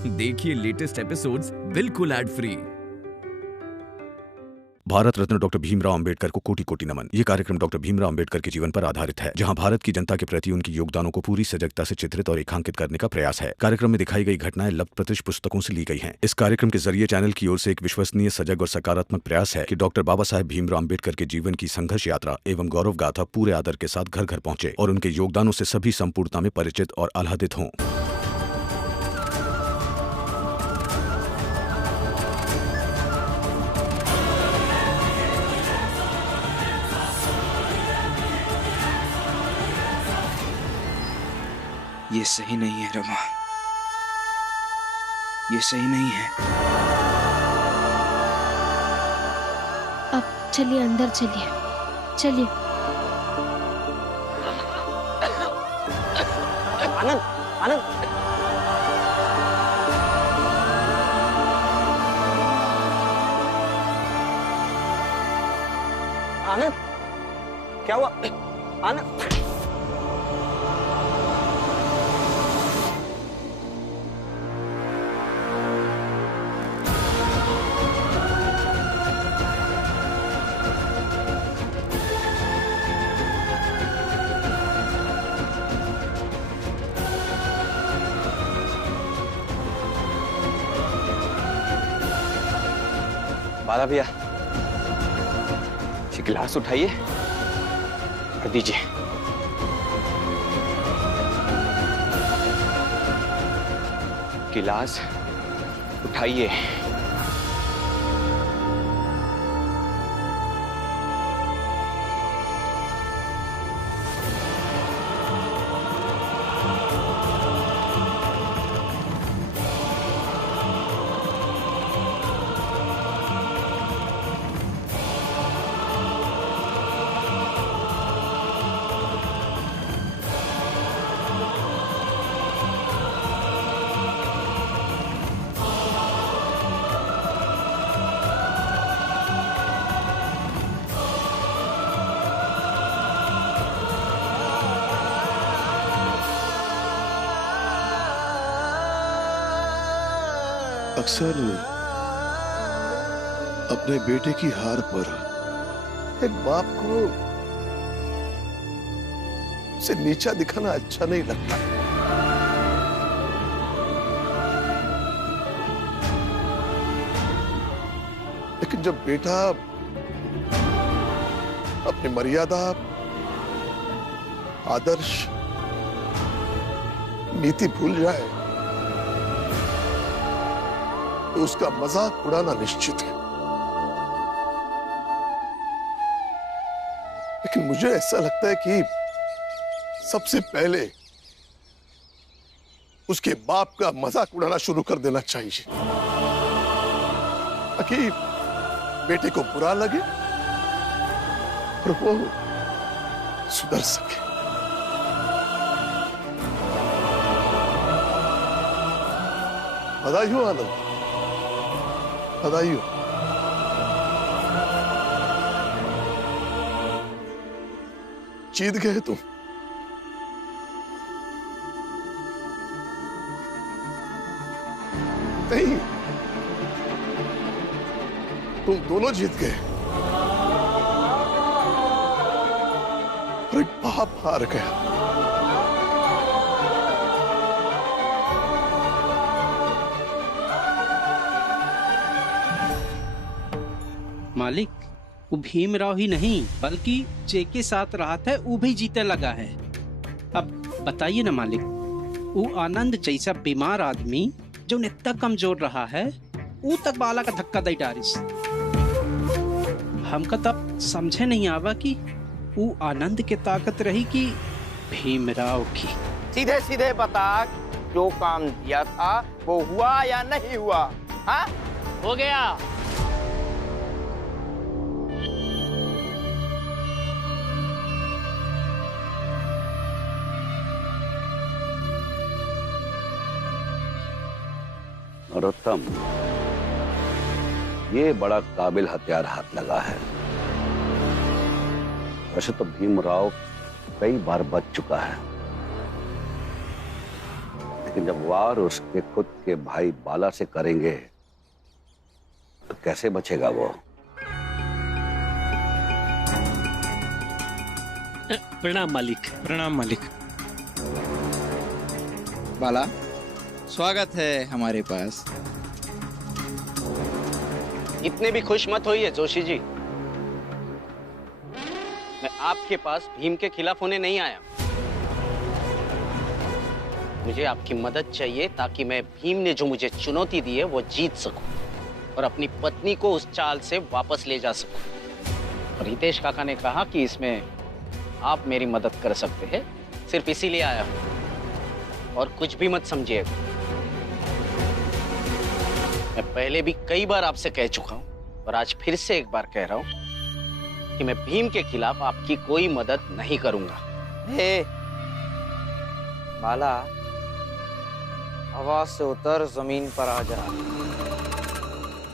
देखिए latest episodes बिल्कुल ad free. Bharat Ratna doctor Bhimrao Ambedkar को कोटि कोटि नमन। ये कार्यक्रम डॉक्टर भीमराव अंबेडकर के जीवन पर आधारित है, जहां भारत की जनता के प्रति उनकी योगदानों को पूरी सजगता से चित्रित और रेखांकित करने का प्रयास है। कार्यक्रम में दिखाई गई घटनाएं लब्ध प्रतिष्ठ पुस्तकों से ली गई हैं। इस कार्यक्रम के जरिए चैनल की ओर से एक विश्वसनीय, सजग और सकारात्मक प्रयास है कि डॉक्टर बाबा साहेब भीमराव अंबेडकर के जीवन की संघर्ष यात्रा एवं गौरव गाथा पूरे आदर के साथ घर घर पहुंचे और उनके योगदानों से सभी संपूर्णता में परिचित और आह्लादित हों। ये सही नहीं है रमा, ये सही नहीं है। अब चलिए अंदर, चलिए चलिए। आनंद, आनंद, आनंद, क्या हुआ? आनंद, बाला भैया, ये गिलास उठाइए और दीजिए। गिलास उठाइए। अक्सर अपने बेटे की हार पर एक बाप को उसे नीचा दिखाना अच्छा नहीं लगता। लेकिन जब बेटा अपनी मर्यादा, आदर्श, नीति भूल जाए तो उसका मजाक उड़ाना निश्चित है। लेकिन मुझे ऐसा लगता है कि सबसे पहले उसके बाप का मजाक उड़ाना शुरू कर देना चाहिए, ताकि बेटे को बुरा लगे और वो सुधर सके। बधाई हो आनंद, बधाई हो। जीत गए तुम। नहीं, तुम दोनों जीत गए। अरे बाप हार गया। मालिक, वो भीमराव ही नहीं बल्कि जे के साथ रहा था वो भी जीते लगा है। अब बताइए ना मालिक, वो आनंद जैसा बीमार आदमी जो इतना कमजोर रहा है, वो तक बाला का धक्का दे डारिस। हमका तब समझे नहीं आवा कि वो आनंद के ताकत रही कि भीमराव की। सीधे सीधे बता, जो काम दिया था वो हुआ या नहीं हुआ? हाँ, हो गया। नरोत्तम, ये बड़ा काबिल हथियार हाथ लगा है। वैसे तो भीमराव कई बार बच चुका है, लेकिन जब वार उसके खुद के भाई बाला से करेंगे तो कैसे बचेगा वो? प्रणाम मालिक। प्रणाम मालिक। बाला, स्वागत है हमारे पास। इतने भी खुश मत होइए जोशी जी। मैं आपके पास भीम के खिलाफ होने नहीं आया। मुझे आपकी मदद चाहिए ताकि मैं भीम ने जो मुझे चुनौती दी है वो जीत सकूं और अपनी पत्नी को उस चाल से वापस ले जा सकूं। और हितेश काका ने कहा कि इसमें आप मेरी मदद कर सकते हैं, सिर्फ इसीलिए आया हूं और कुछ भी मत समझिएगा। मैं पहले भी कई बार आपसे कह चुका हूं और आज फिर से एक बार कह रहा हूं कि मैं भीम के खिलाफ आपकी कोई मदद नहीं करूंगा। बाला, हवा से उतर जमीन पर आ जा।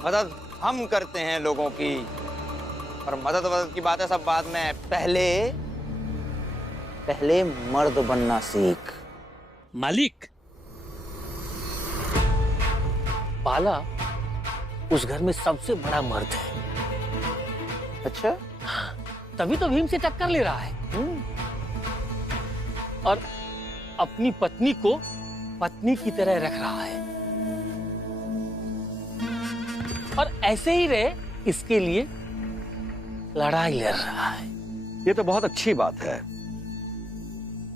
मदद हम करते हैं लोगों की, और मदद की बातें सब बाद में। पहले मर्द बनना सीख। मालिक, बाला उस घर में सबसे बड़ा मर्द है। अच्छा, तभी तो भीम से टक्कर ले रहा है और अपनी पत्नी को पत्नी की तरह रख रहा है और ऐसे ही रहे इसके लिए लड़ाई लड़ रहा है। ये तो बहुत अच्छी बात है।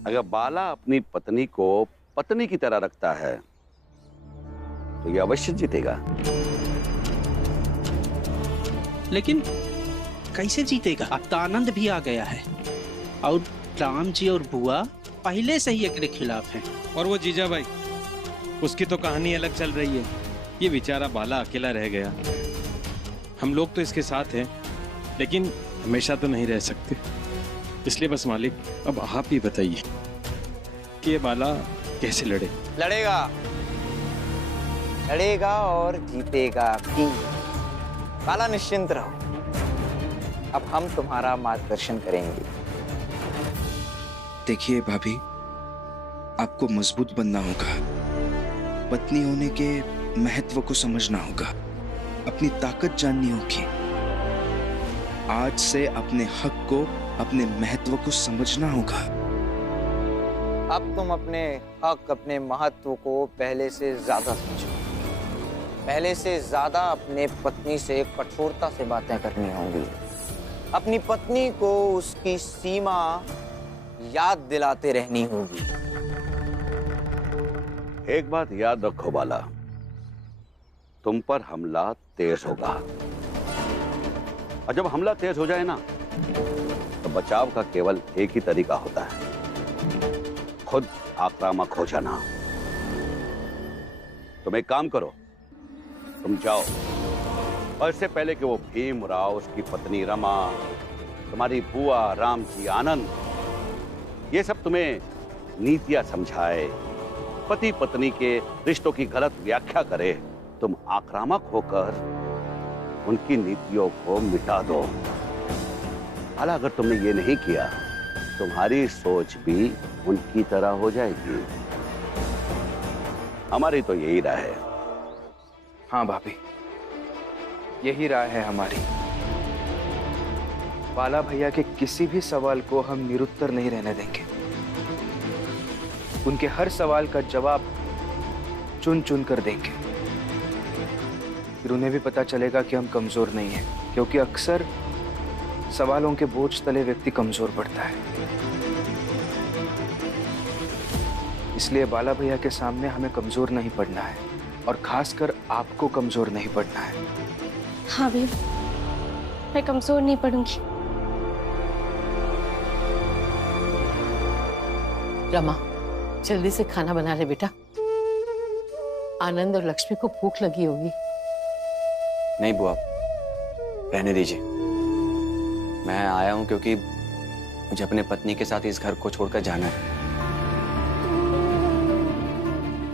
अगर बाला अपनी पत्नी को पत्नी की तरह रखता है तो ये अवश्य जीतेगा। लेकिन कैसे जीतेगा? अब तो आनंद भी आ गया है और राम जी और बुआ पहले से ही एक खिलाफ हैं। और वो जीजा भाई, उसकी तो कहानी अलग चल रही है। ये बेचारा बाला अकेला रह गया। हम लोग तो इसके साथ हैं, लेकिन हमेशा तो नहीं रह सकते। इसलिए बस मालिक, अब आप ही बताइए कि ये बाला कैसे लड़े। लड़ेगा और जीतेगा भी। बाला, निश्चिंत रहो, अब हम तुम्हारा मार्गदर्शन करेंगे। देखिए भाभी, आपको मजबूत बनना होगा, पत्नी होने के महत्व को समझना होगा, अपनी ताकत जाननी होगी। आज से अपने हक को, अपने महत्व को समझना होगा। अब तुम अपने हक, अपने महत्व को पहले से ज्यादा समझो। पहले से ज्यादा अपने पत्नी से कठोरता से बातें करनी होंगी। अपनी पत्नी को उसकी सीमा याद दिलाते रहनी होगी। एक बात याद रखो बाला, तुम पर हमला तेज होगा, और जब हमला तेज हो जाए ना तो बचाव का केवल एक ही तरीका होता है, खुद आक्रामक हो जाना। तुम एक काम करो, तुम जाओ और इससे पहले कि वो भीमराव, उसकी पत्नी रमा, तुम्हारी बुआ, राम जी, आनंद, ये सब तुम्हें नीतियां समझाए, पति पत्नी के रिश्तों की गलत व्याख्या करे, तुम आक्रामक होकर उनकी नीतियों को मिटा दो। हालांकि अगर तुमने ये नहीं किया, तुम्हारी सोच भी उनकी तरह हो जाएगी। हमारी तो यही राय है। हाँ भाभी, यही राय है हमारी। बाला भैया के किसी भी सवाल को हम निरुत्तर नहीं रहने देंगे। उनके हर सवाल का जवाब चुन चुन कर देंगे। फिर उन्हें भी पता चलेगा कि हम कमजोर नहीं हैं, क्योंकि अक्सर सवालों के बोझ तले व्यक्ति कमजोर पड़ता है। इसलिए बाला भैया के सामने हमें कमजोर नहीं पड़ना है, और खासकर आपको कमजोर नहीं पड़ना है। हाँ भीम, मैं कमजोर नहीं पड़ूंगी। रमा, जल्दी से खाना बना ले बेटा। आनंद और लक्ष्मी को भूख लगी होगी। नहीं बुआ, रहने दीजिए। मैं आया हूं क्योंकि मुझे अपने पत्नी के साथ इस घर को छोड़कर जाना है,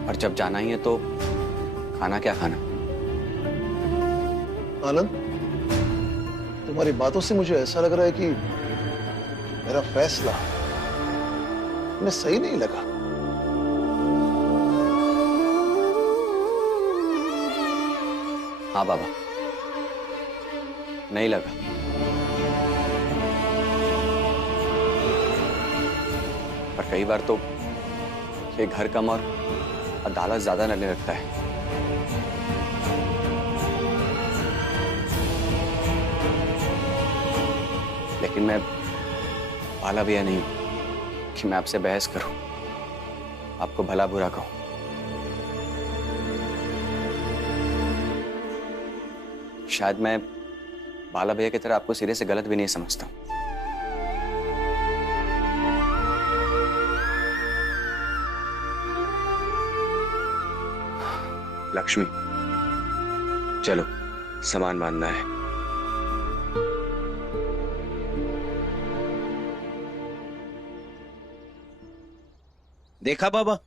और जब जाना ही है तो खाना क्या खाना। आनंद, तुम्हारी बातों से मुझे ऐसा लग रहा है कि मेरा फैसला तुम्हें सही नहीं लगा। हाँ बाबा, नहीं लगा। पर कई बार तो ये घर कम और अदालत ज्यादा लगने लगता है। लेकिन मैं बाला भैया नहीं हूं कि मैं आपसे बहस करूं, आपको भला बुरा कहूं। शायद मैं बाला भैया की तरह आपको सिरे से गलत भी नहीं समझता। लक्ष्मी, चलो सामान बांधना है। देखा बाबा,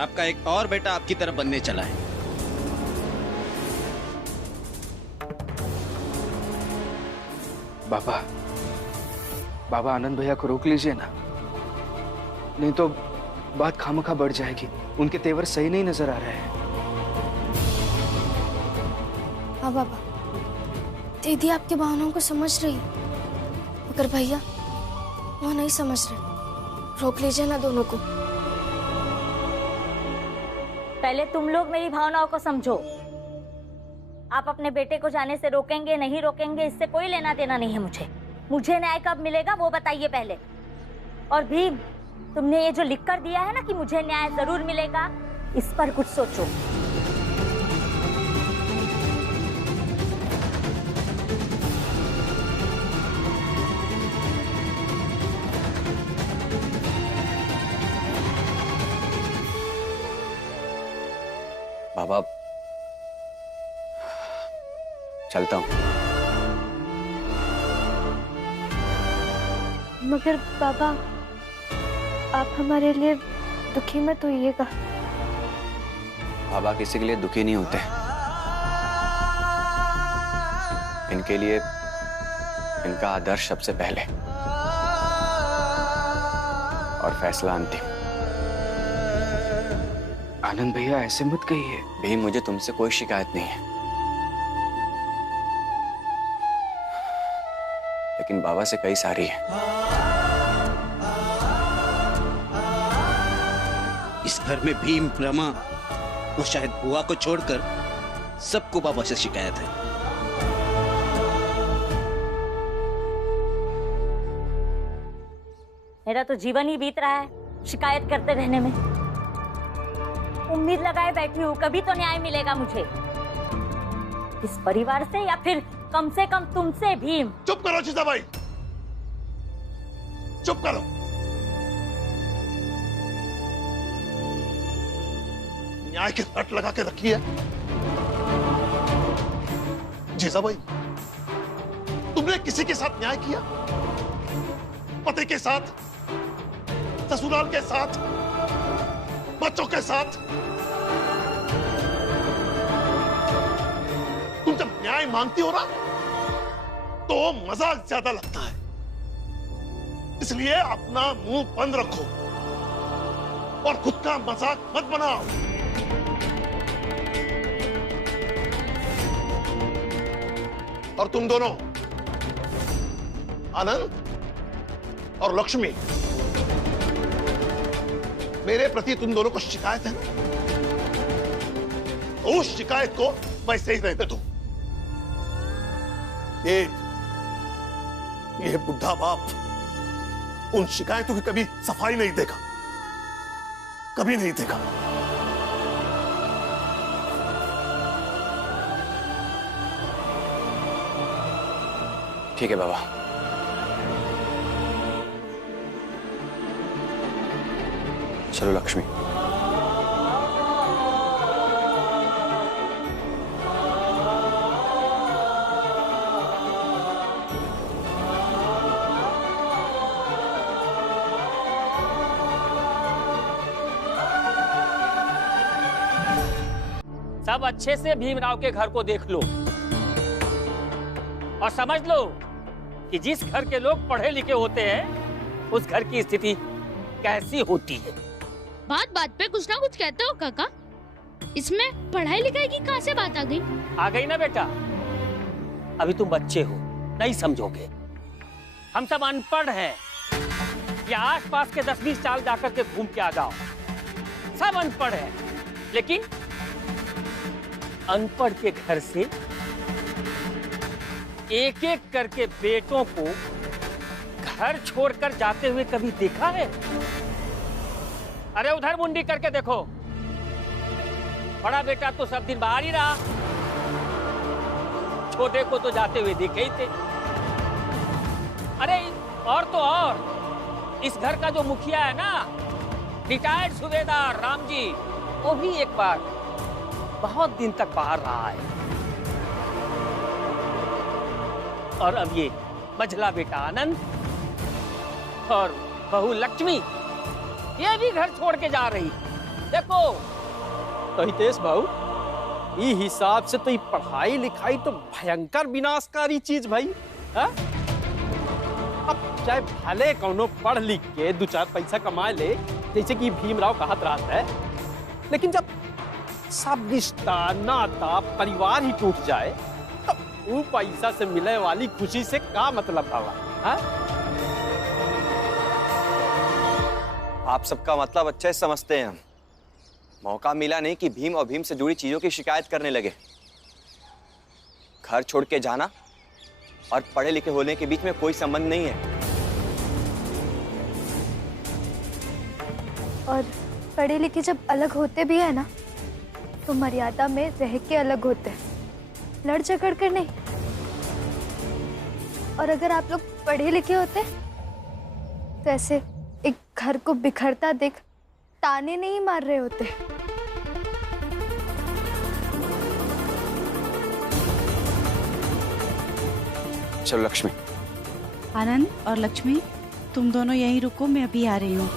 आपका एक और बेटा आपकी तरफ बनने चला है। बाबा, बाबा आनंद भैया को रोक लीजिए ना, नहीं तो बात खामखा बढ़ जाएगी। उनके तेवर सही नहीं नजर आ रहे हैं। हाँ बाबा, दीदी आपकी भावनाओं को समझ रही है, मगर भैया वो नहीं समझ रहे। रोक लीजिए ना दोनों को। पहले तुम लोग मेरी भावनाओं को समझो। आप अपने बेटे को जाने से रोकेंगे नहीं रोकेंगे, इससे कोई लेना देना नहीं है मुझे। मुझे न्याय कब मिलेगा वो बताइए पहले। और भीम, तुमने ये जो लिख कर दिया है ना कि मुझे न्याय जरूर मिलेगा, इस पर कुछ सोचो। बाबा, चलता हूं। मगर बाबा, आप हमारे लिए दुखी मत होइएगा। बाबा किसी के लिए दुखी नहीं होते, इनके लिए इनका आदर्श सबसे पहले और फैसला अंतिम। आनंद भैया ऐसे मत कहिए। भीम, मुझे तुमसे कोई शिकायत नहीं है, लेकिन बाबा से कई सारी है। इस घर में भीम, रमा और शायद बुआ को छोड़कर सबको बाबा से शिकायत है। मेरा तो जीवन ही बीत रहा है शिकायत करते रहने में। उम्मीद लगाए बैठी हूँ कभी तो न्याय मिलेगा मुझे, इस परिवार से या फिर कम से कम तुमसे। भीम, चुप करो जीजाबाई, चुप करो। न्याय की रट लगा के रखी है जीजाबाई। तुमने किसी के साथ न्याय किया? पति के साथ, ससुराल के साथ, बच्चों के साथ? तुम जब न्याय मांगती हो ना तो मजाक ज्यादा लगता है, इसलिए अपना मुंह बंद रखो और खुद का मजाक मत बनाओ। और तुम दोनों, आनंद और लक्ष्मी, मेरे प्रति तुम दोनों को शिकायत है ना, तो उस शिकायत को वैसे ही रहने दो। ये बुढ़ा बाप उन शिकायतों की कभी सफाई नहीं देगा, कभी नहीं देगा। ठीक है बाबा। चलो लक्ष्मी। सब अच्छे से भीमराव के घर को देख लो और समझ लो कि जिस घर के लोग पढ़े लिखे होते हैं उस घर की स्थिति कैसी होती है। बात बात पे कुछ ना कुछ कहते हो काका। इसमें पढ़ाई लिखाई की कहाँ से बात आ गई? आ गई ना बेटा, अभी तुम बच्चे हो, नहीं समझोगे। हम सब अनपढ़ हैं, या आसपास के 10-20 साल जाकर के घूम के आ जाओ, सब अनपढ़ हैं। लेकिन अनपढ़ के घर से एक एक करके बेटों को घर छोड़कर जाते हुए कभी देखा है? अरे उधर मुंडी करके देखो, बड़ा बेटा तो सब दिन बाहर ही रहा, छोटे को तो जाते हुए देखे ही थे। अरे और तो और इस घर का जो मुखिया है ना, रिटायर्ड सूबेदार राम जी, वो भी एक बार बहुत दिन तक बाहर रहा है। और अब ये मझला बेटा आनंद और बहू लक्ष्मी, ये भी घर छोड़ के जा रही। देखो तो हितेश भाऊ, ये हिसाब से तो ये पढ़ाई लिखाई तो भयंकर विनाशकारी चीज भाई है? अब चाहे भले कौनो पढ़ लिख के 2-4 पैसा कमा ले, जैसे कि भीमराव कहत रहा है, लेकिन जब सब रिश्ता नाता परिवार ही टूट जाए तो वो पैसा से मिलने वाली खुशी से क्या मतलब भावा? आप सबका मतलब अच्छे से समझते हैं। मौका मिला नहीं कि भीम और भीम से जुड़ी चीजों की शिकायत करने लगे। घर छोड़ के जाना और पढ़े लिखे होने के बीच में कोई संबंध नहीं है। और पढ़े लिखे जब अलग होते भी है ना, तो मर्यादा में रह के अलग होते हैं, लड़ झगड़ कर नहीं। और अगर आप लोग पढ़े लिखे होते तो ऐसे एक घर को बिखरता देख ताने नहीं मार रहे होते। चलो लक्ष्मी। आनंद और लक्ष्मी, तुम दोनों यहीं रुको, मैं अभी आ रही हूँ।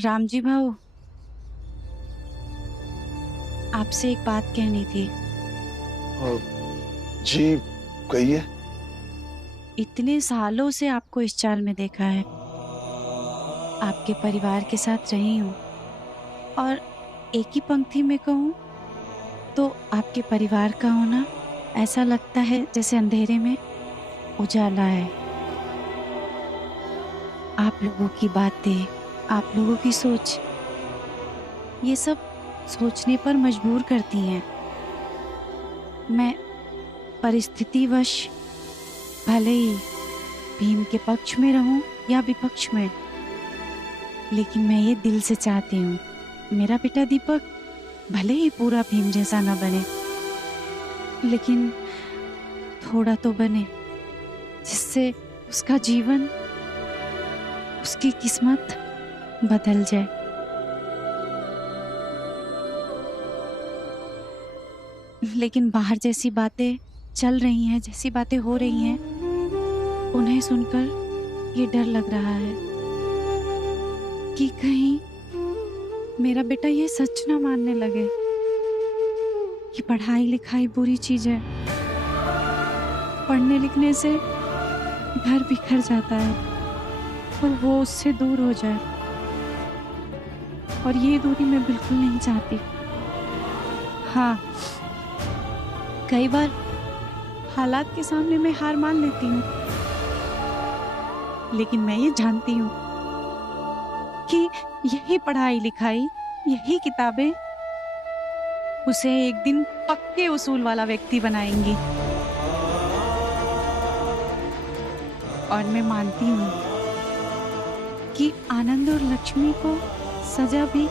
रामजी भाऊ, आपसे एक बात कहनी थी। जी कहिए। इतने सालों से आपको इस चाल में देखा है, आपके परिवार के साथ रही हूँ, और एक ही पंक्ति में कहूँ तो आपके परिवार का होना ऐसा लगता है जैसे अंधेरे में उजाला है। आप लोगों की बातें, आप लोगों की सोच, ये सब सोचने पर मजबूर करती हैं। मैं परिस्थितिवश भले ही भीम के पक्ष में रहूं या विपक्ष में, लेकिन मैं ये दिल से चाहती हूँ मेरा बेटा दीपक भले ही पूरा भीम जैसा न बने, लेकिन थोड़ा तो बने, जिससे उसका जीवन, उसकी किस्मत बदल जाए। लेकिन बाहर जैसी बातें चल रही हैं, जैसी बातें हो रही हैं, उन्हें सुनकर ये डर लग रहा है कि कहीं मेरा बेटा ये सच ना मानने लगे कि पढ़ाई लिखाई बुरी चीज है। पढ़ने लिखने से घर बिखर जाता है और वो उससे दूर हो जाए, और ये दूरी मैं बिल्कुल नहीं चाहती। हाँ, कई बार हालात के सामने मैं हार मान लेती हूँ, लेकिन मैं ये जानती हूँ कि यही पढ़ाई लिखाई, यही किताबें उसे एक दिन पक्के उसूल वाला व्यक्ति बनाएंगी। और मैं मानती हूँ कि आनंद और लक्ष्मी को सजा भी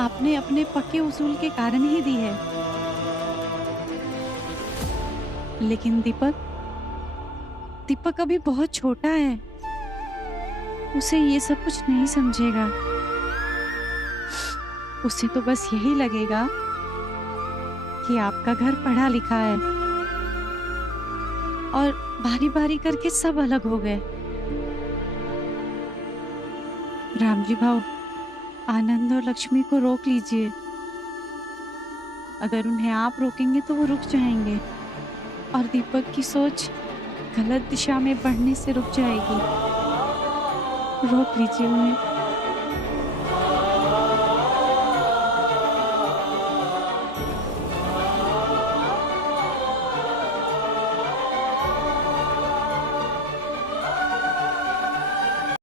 आपने अपने पक्के उसूल के कारण ही दी है। लेकिन दीपक अभी बहुत छोटा है, उसे ये सब कुछ नहीं समझेगा। उसे तो बस यही लगेगा कि आपका घर पढ़ा लिखा है और बारी बारी करके सब अलग हो गए। रामजी भाऊ, आनंद और लक्ष्मी को रोक लीजिए। अगर उन्हें आप रोकेंगे तो वो रुक जाएंगे और दीपक की सोच गलत दिशा में बढ़ने से रुक जाएगी। रोक लीजिए उन्हें।